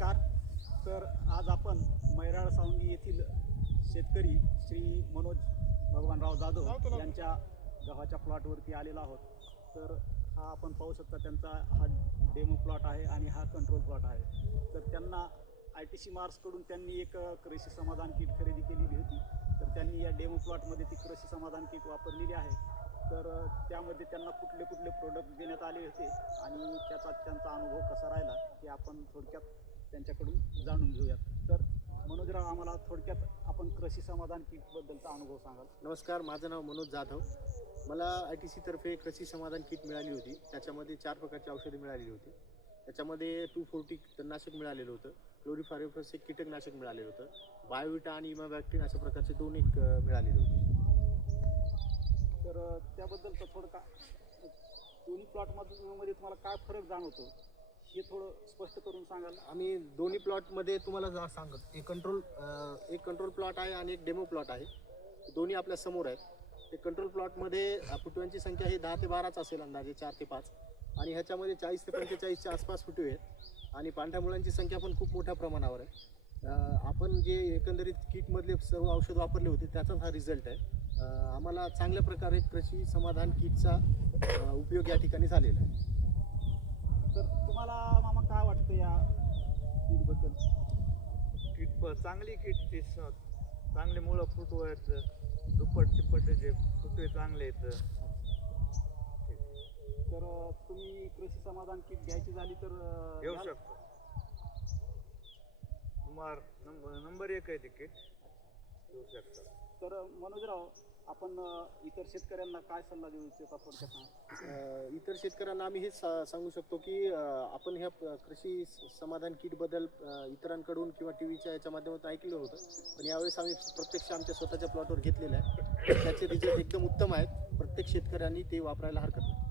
नमस्कार. तर आज आपण मैराळ सावंगी येथील शेतकरी श्री मनोज भगवानराव जाधव यांच्या गव्हाच्या प्लॉटवरती आलेलो आहोत. तर हा आपण पाहू शकता त्यांचा हा डेमो प्लॉट आहे आणि हा कंट्रोल प्लॉट आहे. तर त्यांना ITC मार्क्सकडून त्यांनी एक कृषी समाधान किट खरेदी केलेली होती. तर त्यांनी या डेमो प्लॉटमध्ये ती कृषी समाधान किट वापरलेली आहे. तर त्यामध्ये त्यांना कुठले कुठले प्रोडक्ट देण्यात आले होते आणि त्यांचा अनुभव कसा राहिला हे आपण थोडक्यात त्यांच्याकडून जाणून घेऊयात. तर मनोजराव, आम्हाला थोडक्यात आपण कृषी समाधान किटबद्दलचा अनुभव सांगाल? नमस्कार, माझं नाव मनोज जाधव. मला ITC तर्फे कृषी समाधान किट मिळाली होती. त्याच्यामध्ये 4 प्रकारची औषधे मिळालेली होती. त्याच्यामध्ये 240 तणनाशक मिळालेलं होतं, क्लोरिफायरिफस एक कीटकनाशक मिळालेलं होतं, बायोविटा आणि इमाबॅक्टिन अशा प्रकारचे 2 मिळालेले होते. तर त्याबद्दलचं थोडं दोन्ही प्लॉटमध्ये तुम्हाला काय फरक जाणवतो हे थोडं स्पष्ट करून सांगाल? आम्ही दोन्ही प्लॉटमध्ये तुम्हाला सांगत एक कंट्रोल प्लॉट आहे आणि एक डेमो प्लॉट आहे. दोन्ही आपल्या समोर आहेत. ते कंट्रोल प्लॉटमध्ये फुटव्यांची संख्या ही 10 ते 12च असेल, अंदाजे 4 ते 5, आणि ह्याच्यामध्ये 40 ते 45च्या आसपास फुटवे आहेत आणि पांढऱ्या मुळांची संख्या पण खूप मोठ्या प्रमाणावर आहे. आपण जे एकंदरीत किटमधले सर्व औषध वापरले होते त्याचाच हा रिझल्ट आहे. आम्हाला चांगल्या प्रकारे कृषी समाधान किटचा उपयोग या ठिकाणी झालेला आहे. तर तुम्हाला मामा काय वाटतं या किटबद्दल? चांगली किट ती चांगले मुळं फुटवायचं, दुप्पट तिप्पटचे फुटवे चांगले आहेत. तर तुम्ही कृषी समाधान किट घ्यायची झाली तर घेऊ शकतो. नंबर 1 आहे ते किट, घेऊ शकतो. तर मनोजराव, आपण इतर शेतकऱ्यांना काय सल्ला देऊ इच्छिता थोडक्यात? इतर शेतकऱ्यांना आम्ही हेच सांगू शकतो की आपण ह्या कृषी समाधान किटबद्दल इतरांकडून किंवा TVच्या याच्या माध्यमातून ऐकलं होतं, पण यावेळेस आम्ही प्रत्यक्ष आमच्या स्वतःच्या प्लॉटवर घेतलेलं आहे. त्याचे रिझल्ट एकदम उत्तम आहेत. प्रत्येक शेतकऱ्यांनी ते वापरायला हरकत नाही.